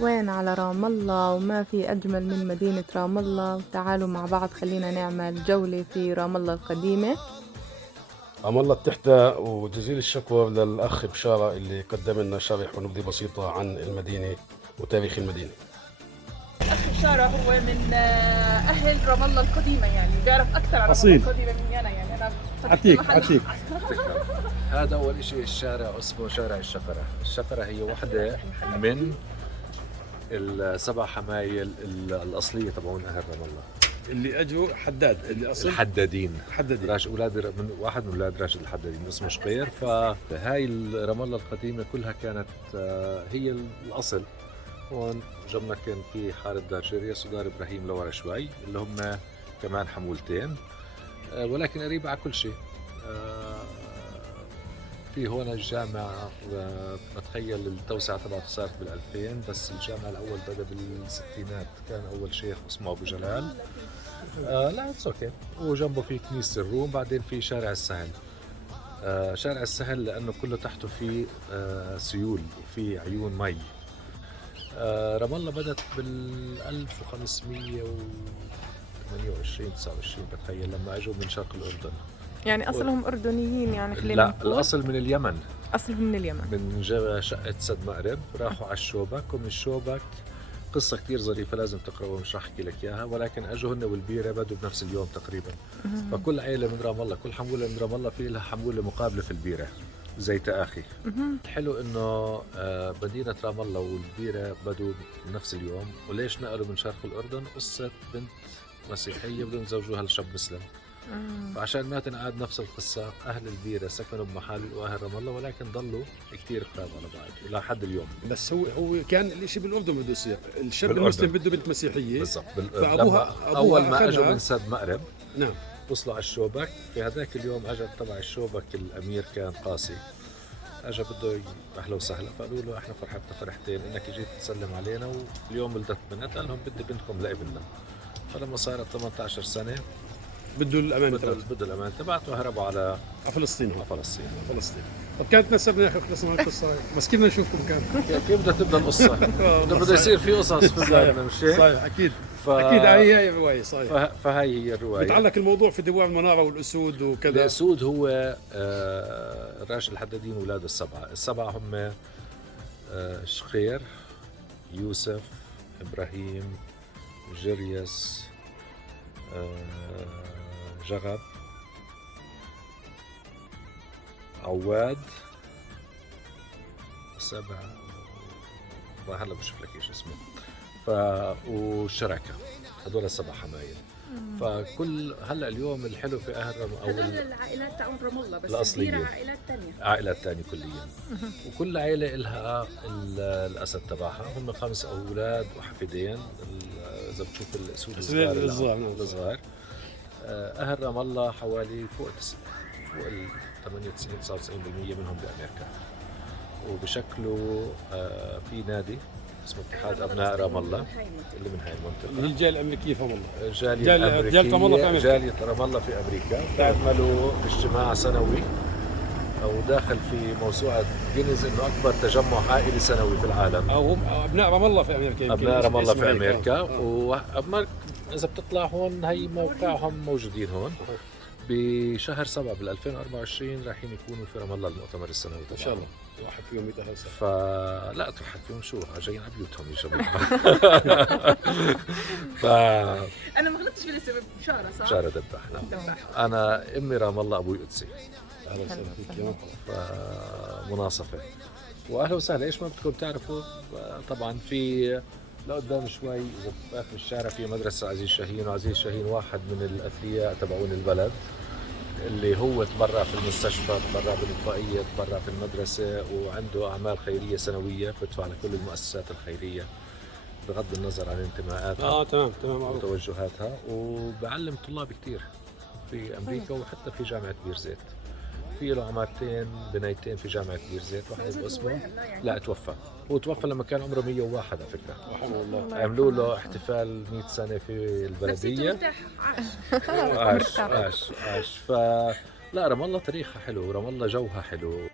وين على رام الله، وما في أجمل من مدينة رام الله. تعالوا مع بعض خلينا نعمل جولة في رام الله القديمة. عم الله بتحتى، وجزيل الشكوى للأخ بشارة اللي قدم لنا شرح ونبذة بسيطة عن المدينة وتاريخ المدينة. أخ بشارة هو من أهل رام الله القديمة، يعني بيعرف أكثر عن رام الله القديمة مني أنا، يعني أنا عتيق. هذا أول شيء الشارع اسمه شارع الشفرة. الشفرة هي واحدة من السبع حمايل الأصلية تبعون أهل رام الله اللي اجوا حداد، اللي اصل الحدادين. حدادين اولاد من واحد من اولاد راشد الحدادين اسمه شقير. فهاي رام الله القديمه كلها كانت هي الاصل. هون جنبنا كان في حاره دار شريس ودار ابراهيم لورا شوي اللي هم كمان حمولتين، ولكن قريبه على كل شيء. في هون الجامع، بتخيل التوسعه تبعته صارت بال2000، بس الجامع الاول بدا بالستينات. كان اول شيخ اسمه ابو جلال. لا اتس اوكي. وجنبه في كنيسه الروم. بعدين في شارع السهل. شارع السهل لانه كله تحته في سيول وفي عيون مي. رام الله بدت بال 1528 29 بتخيل لما اجوا من شرق الاردن. يعني أصلهم أردنيين، يعني خلينا لا نقول. الاصل من اليمن، أصلهم من اليمن، من شقة سد مأرب. راحوا على الشوبك، ومن الشوبك قصة كتير ظريفة لازم تقرأوها، مش رح أحكي لك إياها، ولكن أجوا هن والبيرة بدوا بنفس اليوم تقريبا. فكل عائلة من رام الله، كل حمولة من رام الله في لها حمولة مقابلة في البيرة زي تآخي. حلو إنه مدينة رام الله والبيرة بدوا بنفس اليوم. وليش نقلوا من شرق الأردن؟ قصة بنت مسيحية بدهم يزوجوها لشاب مسلم. فعشان ما تنعاد نفس القصة، أهل البيرة سكنوا بمحل وأهل رام الله، ولكن ضلوا كتير قراب على بعض إلى حد اليوم. بس هو كان الاشي بالاردن بده يصير، الشاب بالأردن. المسلم بده بنت مسيحيه بالضبط. فابوها أول ما أخذها. أجوا من سد مأرب نعم. وصلوا على الشوبك. في هذاك اليوم اجى تبع الشوبك الامير كان قاسي، اجى بده اهلا وسهلا. فقالوا له احنا فرحتنا فرحتين انك جيت تسلم علينا، واليوم ولدت بنت. قال لهم بدي بنتكم لابننا. فلما صارت 18 سنه بده الامان تبعه، بده الامان تبعته، وهربوا على فلسطين. هون فلسطين. فلسطين. طب كانت نسبنا يا اخي خلصنا من القصه هاي، بس كيف بدنا نشوفكم كان؟ كيف بدها تبدا القصه؟ بده يصير في قصص في بلادنا، مش هيك؟ صحيح اكيد. اكيد هي الروايه صحيح. فهي هي الروايه. بتعلق الموضوع في دوام المناره والاسود وكذا. الاسود هو راشد الحدادين واولاده السبعه هم شقير، يوسف، ابراهيم، جريس، جغب، عواد، السابع ما هلا بشوف لك ايش اسمه. والشركه. هذول السبع حمايل. فكل هلا اليوم الحلو في اهل او العائلات تاعون رام الله، بس الأصلية. البيرة عائلات ثانيه، عائلات ثانيه كليا. وكل عائله لها الاسد تبعها. هم 5 اولاد وحفيدين. اذا بتشوف الاسود الصغار. اهل رام الله حوالي فوق ال 98 99% منهم بامريكا، وبشكلوا في نادي اسمه اتحاد ابناء رام الله اللي من هاي المنطقه. اللي هي الجاليه الامريكيه في رام الله. جالية رام الله في امريكا. جالية رام الله في امريكا. بيعملوا اجتماع سنوي او داخل في موسوعه جينيز انه اكبر تجمع عائلي سنوي في العالم. او هم ابناء رام الله في امريكا. ابناء رام الله في امريكا. اذا بتطلع هون هي موقعهم موجودين هون. بشهر 7 بال 2024 رايحين يكونوا في رام الله المؤتمر السنوي ان شاء الله. واحد فيهم يتأهل. فلا تروح فيهم شو جايين على بيوتهم يا شباب. انا ما غلطتش بالاسم. بشارة صح؟ بشارة دباح. انا امي رام الله ابوي قدسي. اهلا وسهلا فيك. مناصفة. واهلا وسهلا. ايش ما بدكم تعرفوا. طبعا في لقدام شوي اذا باخر الشارع في مدرسة عزيز شاهين. وعزيز شاهين واحد من الاثرياء تبعون البلد، اللي هو تبرع في المستشفى، تبرع بالإطفائية، تبرع في المدرسة، وعنده أعمال خيرية سنوية بتدفع لكل المؤسسات الخيرية بغض النظر عن انتماءاتها. تمام وتوجهاتها. وبعلم طلاب كتير في أمريكا وحتى في جامعة بير زيت. في له عمارتين بنايتين في جامعة بير زيت. واحد باسمه لا توفى. هو توفى لما كان عمره 101 على فكرة. رحمه الله. عملوا له احتفال 100 سنة في البلدية. عاش. لا رام الله تاريخها حلو، ورام الله جوها حلو.